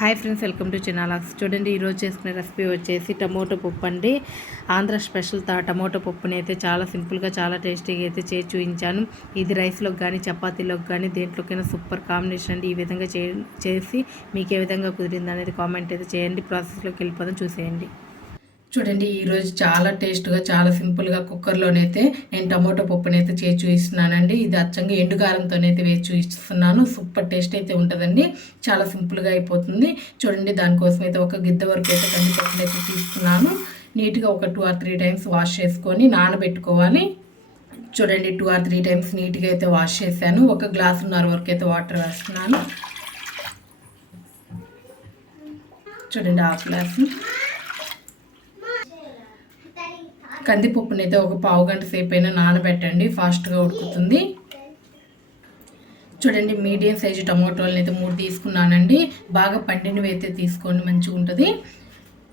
Hi friends welcome to చిన్నాలాక్స్ చూడండి ఈరోజు చేసుకునే రెసిపీ వచ్చేసి టమోటో పప్పు అండి. ఆంధ్ర స్పెషల్ టమోటో పప్పుని అయితే చాలా సింపుల్గా చాలా టేస్టీగా అయితే చేసి చూపించాను. ఇది రైస్లోకి కానీ చపాతీలోకి కానీ దేంట్లోకైనా సూపర్ కాంబినేషన్ అండి. ఈ విధంగా చే చేసి మీకు ఏ విధంగా కుదిరింది అనేది కామెంట్ అయితే చేయండి. ప్రాసెస్లోకి వెళ్ళిపోదాం చూసేయండి. చూడండి ఈరోజు చాలా టేస్ట్గా చాలా సింపుల్గా కుక్కర్లోనైతే నేను టమోటో పప్పునైతే చేసి చూపిస్తున్నానండి ఇది అచ్చంగా ఎండుగారంతోనైతే వేసి చూపిస్తున్నాను సూపర్ టేస్ట్ అయితే ఉంటుందండి. చాలా సింపుల్గా అయిపోతుంది. చూడండి దానికోసం అయితే ఒక గిద్ద వరకు అయితే కందిపప్పులు అయితే తీసుకున్నాను నీట్గా ఒక two or three times wash చేసుకొని నానబెట్టుకోవాలి. చూడండి టూ ఆర్ త్రీ టైమ్స్ నీట్గా అయితే వాష్ చేశాను. ఒక గ్లాసున్నర వరకు అయితే వాటర్ వేస్తున్నాను. చూడండి హాఫ్ గ్లాసు. కందిపప్పుని అయితే ఒక పావు గంట సేపు అయినా నానబెట్టండి ఫాస్ట్గా ఉడుకుతుంది. చూడండి మీడియం సైజు టమాటోలని అయితే మూడు తీసుకున్నానండి. బాగా పండినవి అయితే తీసుకోండి మంచిగా ఉంటుంది.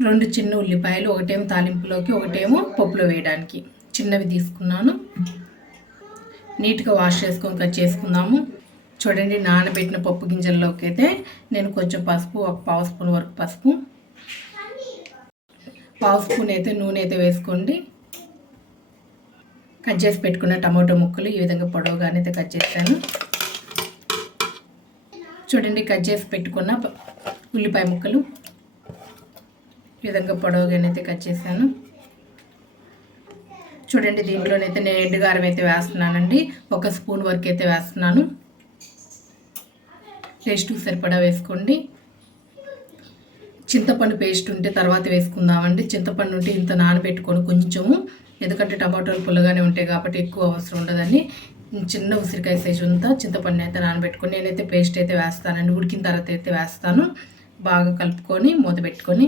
రెండు చిన్న ఉల్లిపాయలు ఒకటేమో తాలింపులోకి ఒకటేమో పప్పులో వేయడానికి. చిన్నవి తీసుకున్నాను. నీట్గా వాష్ చేసుకొని కట్ చేసుకుందాము. చూడండి నానబెట్టిన పప్పు గింజల్లోకి అయితే నేను కొంచెం పసుపు ఒక పావు స్పూన్ వరకు పసుపు. పావు స్పూన్ అయితే నూనె అయితే వేసుకోండి. కట్ చేసి పెట్టుకున్న టమాటో ముక్కలు ఈ విధంగా పొడవుగానే అయితే కట్ చేశాను చూడండి కట్ చేసి పెట్టుకున్న ఉల్లిపాయ ముక్కలు ఈ విధంగా పొడవుగానైతే కట్ చేశాను చూడండి దీంట్లోనైతే నేను ఎండుగారం అయితే వేస్తున్నానండి. ఒక స్పూన్ వరకు అయితే వేస్తున్నాను. టేస్ట్ సరిపడా వేసుకోండి. చింతపండు పేస్ట్ ఉంటే తర్వాత వేసుకుందామండి. చింతపండు ఉంటే ఇంత నానబెట్టుకొని కొంచెము ఎందుకంటే టమాటోలు పుల్లగానే ఉంటాయి కాబట్టి ఎక్కువ అవసరం ఉండదని చిన్న ఉసిరికాయ సైజు అంతా చింతపండు అయితే నానబెట్టుకొని నేనైతే పేస్ట్ అయితే వేస్తానండి. ఉడికిన తర్వాత అయితే వేస్తాను. బాగా కలుపుకొని మూత పెట్టుకొని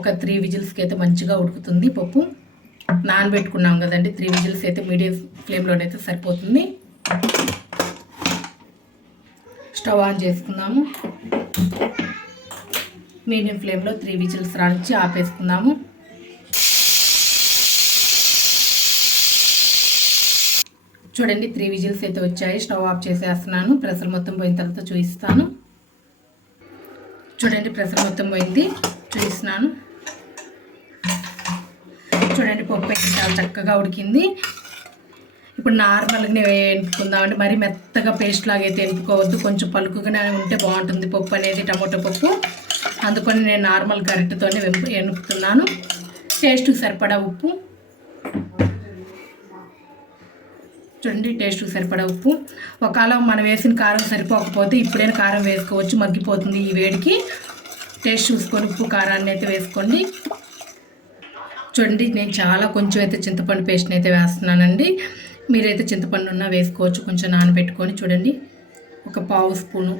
ఒక త్రీ విజిల్స్కి అయితే మంచిగా ఉడుకుతుంది పప్పు. నానబెట్టుకున్నాం కదండి త్రీ విజిల్స్ అయితే మీడియం ఫ్లేమ్లోనైతే సరిపోతుంది. స్టవ్ ఆన్ చేసుకుందాము. మీడియం ఫ్లేమ్లో త్రీ విజిల్స్ రానిచ్చి ఆపేసుకుందాము. చూడండి త్రీ విజిల్స్ అయితే వచ్చాయి. స్టవ్ ఆఫ్ చేసేస్తున్నాను. ప్రెషర్ మొత్తం పోయిన తర్వాత చూపిస్తాను చూడండి ప్రెషర్ మొత్తం పోయింది. చూపిస్తున్నాను చూడండి పప్పు అయితే చాలా చక్కగా ఉడికింది. ఇప్పుడు నార్మల్గానే ఎంపుకుందామండి మరి మెత్తగా పేస్ట్ లాగా అయితే ఎంపుకోవద్దు కొంచెం పలుకుగానే ఉంటే బాగుంటుంది పప్పు అనేది టమాటో పప్పు. అందుకని నేను నార్మల్ గరిటెతోనే ఎనుపుతున్నాను టేస్ట్కి సరిపడా ఉప్పు. చూడండి టేస్ట్ సరిపడా ఉప్పు. ఒకవేళ మనం వేసిన కారం సరిపోకపోతే ఇప్పుడైనా కారం వేసుకోవచ్చు మగ్గిపోతుంది ఈ వేడికి. టేస్ట్ చూసుకొని ఉప్పు కారాన్ని అయితే వేసుకోండి. చూడండి నేను చాలా కొంచెం అయితే చింతపండు పేస్ట్ని అయితే వేస్తున్నానండి. మీరైతే చింతపండు ఉన్నా వేసుకోవచ్చు కొంచెం నానబెట్టుకొని చూడండి. ఒక పావు స్పూను.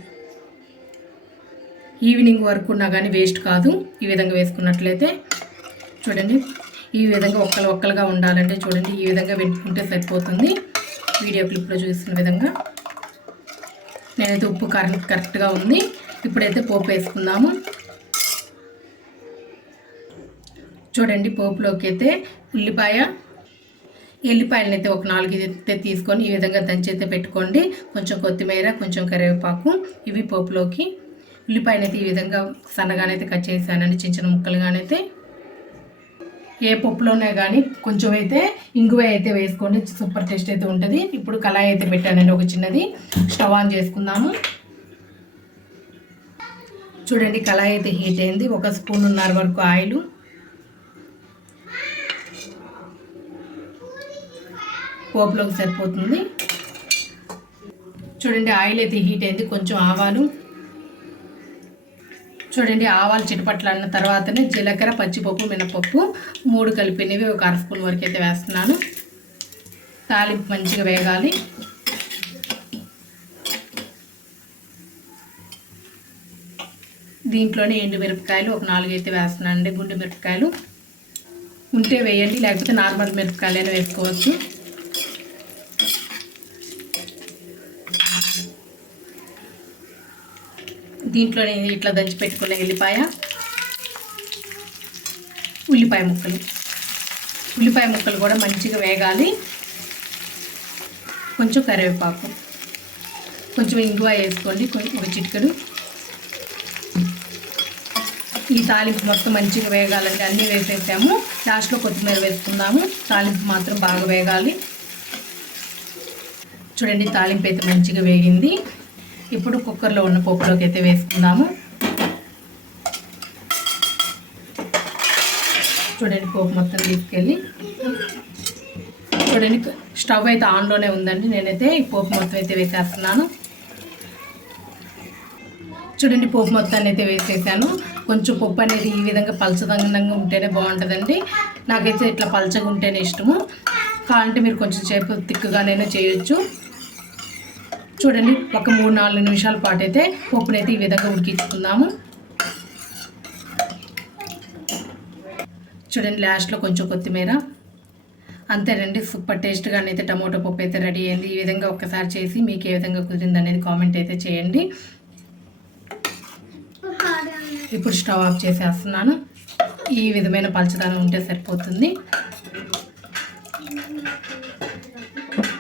ఈవినింగ్ వరకు ఉన్నా కానీ వేస్ట్ కాదు ఈ విధంగా వేసుకున్నట్లయితే. చూడండి ఈ విధంగా ఒక్కలు ఒక్కలుగా ఉండాలంటే చూడండి ఈ విధంగా వెంటుకుంటే సరిపోతుంది. వీడియో క్లిప్లో చూసిన విధంగా నేనైతే ఉప్పు కరెక్ట్ కరెక్ట్గా ఉంది. ఇప్పుడైతే పోపు వేసుకుందాము. చూడండి పోపులోకి అయితే ఉల్లిపాయ ఎల్లిపాయలను అయితే ఒక నాలుగు అయితే తీసుకొని ఈ విధంగా దంచి అయితే పెట్టుకోండి. కొంచెం కొత్తిమీర కొంచెం కరివేపాకు ఇవి పోపులోకి. ఉల్లిపాయనైతే ఈ విధంగా సన్నగానైతే కట్ చేశానండి. చిన్న చిన్న ముక్కలుగానైతే ఏ పప్పులోనే కానీ కొంచెం అయితే ఇంగువ అయితే వేసుకోండి సూపర్ టేస్ట్ అయితే ఉంటుంది. ఇప్పుడు కళాయి అయితే పెట్టానండి ఒక చిన్నది. స్టవ్ ఆన్ చేసుకుందాము. చూడండి కళాయి అయితే హీట్ అయింది. ఒక స్పూన్ ఉన్నర వరకు ఆయిల్. పోపులోకి సరిపోతుంది. చూడండి ఆయిల్ అయితే హీట్ అయింది. కొంచెం ఆవాలు. చూడండి ఆవాలు చిటపట్లు అన్న తర్వాతనే జీలకర్ర పచ్చిపప్పు మినపప్పు మూడు కలిపినవి ఒక అర స్పూన్ వరకు అయితే వేస్తున్నాను. తాలింపు మంచిగా వేగాలి. దీంట్లోనే ఎండు మిరపకాయలు ఒక నాలుగు అయితే వేస్తున్నాను అండి గుండె మిరపకాయలు ఉంటే వేయండి లేకపోతే నార్మల్ మిరపకాయలైనా వేసుకోవచ్చు. దీంట్లో నేను ఇట్లా దంచి పెట్టుకున్న ఎల్లిపాయ ఉల్లిపాయ ముక్కలు. ఉల్లిపాయ ముక్కలు కూడా మంచిగా వేగాలి. కొంచెం కరివేపాకు. కొంచెం ఇంగువ వేసుకోండి కొంచెం ఒక చిటికడు. ఈ తాలింపు మొత్తం మంచిగా వేగాలండి అన్నీ వేసేసాము. లాస్ట్లో కొత్తిమీర వేసుకుందాము. తాలింపు మాత్రం బాగా వేగాలి. చూడండి తాలింపు అయితే మంచిగా వేగింది. ఇప్పుడు కుక్కర్లో ఉన్న పప్పులోకి అయితే వేసుకుందాము. చూడండి పోపు మొత్తం తీసుకెళ్ళి. చూడండి స్టవ్ అయితే ఆన్లోనే ఉందండి. నేనైతే ఈ పోపు మొత్తం అయితే వేసేస్తున్నాను. చూడండి పోపు మొత్తాన్ని అయితే వేసేసాను. కొంచెం పప్పు అనేది ఈ విధంగా పలచదంగా ఉంటేనే బాగుంటుందండి. నాకైతే ఇట్లా పలచగా ఉంటేనే ఇష్టము. కావాలంటే మీరు కొంచెం సేపు తిక్కుగానైనా చేయొచ్చు. చూడండి ఒక మూడు నాలుగు నిమిషాల పాటు అయితే పప్పునైతే ఈ విధంగా ఉడికించుకుందాము. చూడండి లాస్ట్లో కొంచెం కొత్తిమీర. అంతేనండి సూపర్ టేస్ట్గా అయితే టమాటో పప్పు అయితే రెడీ అయింది. ఈ విధంగా ఒక్కసారి చేసి మీకు ఏ విధంగా కుదిరింది అనేది కామెంట్ అయితే చేయండి. ఇప్పుడు స్టవ్ ఆఫ్ చేసేస్తున్నాను. ఈ విధమైన పలచదనం ఉంటే సరిపోతుంది.